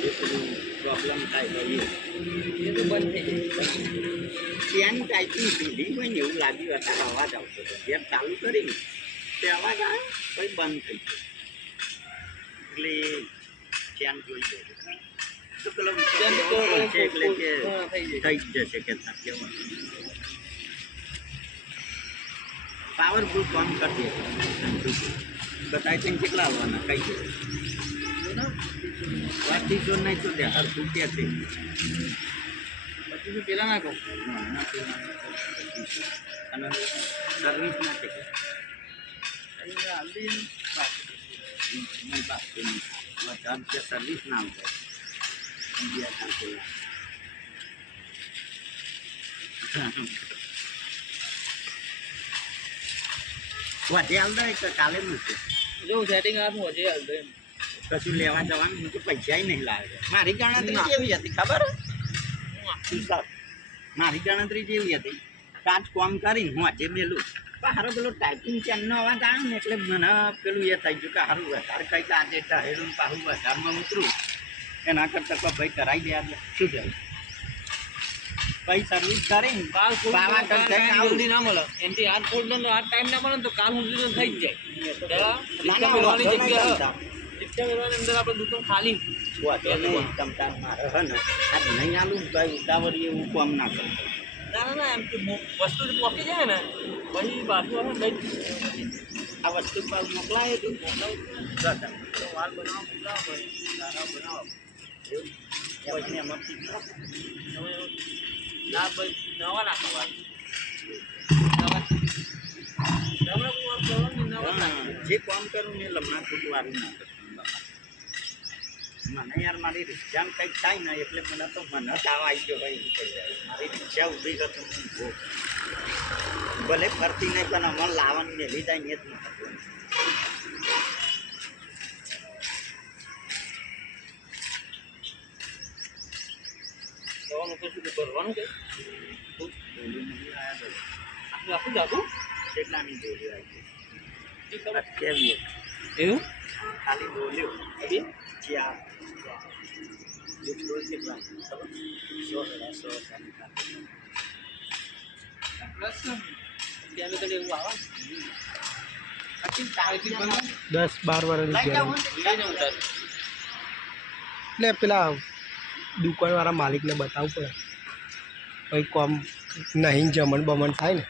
problem काय ये तो बंद થઈ જાય ચેન ટાઈપિંગ ઢીલી હોય ને એવું લાગ્યું અત્યારે અવાજ આવતો હતો જેમ ચાલુ કરીને તે અવાજ આવે પછી બંધ થઈ ગયો એટલે ચેન જોઈ જાય તો પેલો છે એટલે કે થઈ જ જશે કે કેવું પાવરફુલ કામ કરતી બતાવી કેટલા આવવાના કઈ છે વાતી જો નહીં તો હર તૂટ્યા છે પછી પેલા નાખો અને સર્વિસ ના છે સર્વિસ નામ છે ઇન્ડિયા સાથે વધે હાલ દે કે કાલે નું છે જો સેટિંગ આપું હજી હાલ દે કશું લેવા જવાનું તો પૈસા નહીં લાવે મારી ગણતરી કેવી હતી ખબર મારી ગણતરી જેવી હતી કાચ કોમ કરીને હું આજે મેલું પણ હારો પેલો ટાઈપિંગ ચેનનો અવાજ આવે ને એટલે મને પેલું એ થઈ ગયું કે સારું વધારે કંઈક આજે ઢહેરું પાછું વધારમાં ઉતરું એના કરતાં કોઈ ભાઈ કરાવી દે આજે શું કહેવું કઈ સર્વિસ કરીને કાલ બાવા કરતા જલ્દી ના મળે એમથી હાથ ફોલ્ડ નો આ ટાઈમ ના મળે તો કાલ સુધી તો થઈ જ જાય રિક્ષા મેળવાની જગ્યા રિક્ષા મેળવાની અંદર આપણે દુકાન ખાલી તમતાર મારે હે ને આજ નહીં આલું કઈ ઉતાવળી એવું કામ ના કરે ના એમ કે વસ્તુ પહોંચી જાય ને પછી બાજુ આવે કઈ આ વસ્તુ પર મોકલાય તો વાલ બનાવવા મોકલાવો હોય સારા બનાવો એવું પછી એમાંથી ના ભાઈ નવા નાખવા જે કામ કરું ને લમણા ખોટું વારું ના કરું મને યાર મારી રિક્ષામાં કંઈક થાય ને એટલે મને તો મને તાવ આવી ગયો ભાઈ મારી રિક્ષા ઊભી કરતો ભલે ફરતી નહીં પણ અમારે લાવવાનું મેલી જાય ને જ નહીં ભરવાનું કે આખું જાગું કેટલાની બોલ્યો આવી કેવી એવું ખાલી બોલ્યો ચાર કેટલા એવું આવે 10-12 વર્ષ એટલે પેલા દુકાનવાળા માલિકને બતાવવું પડે પછી કોમ નહીં જમણ બમણ થાય ને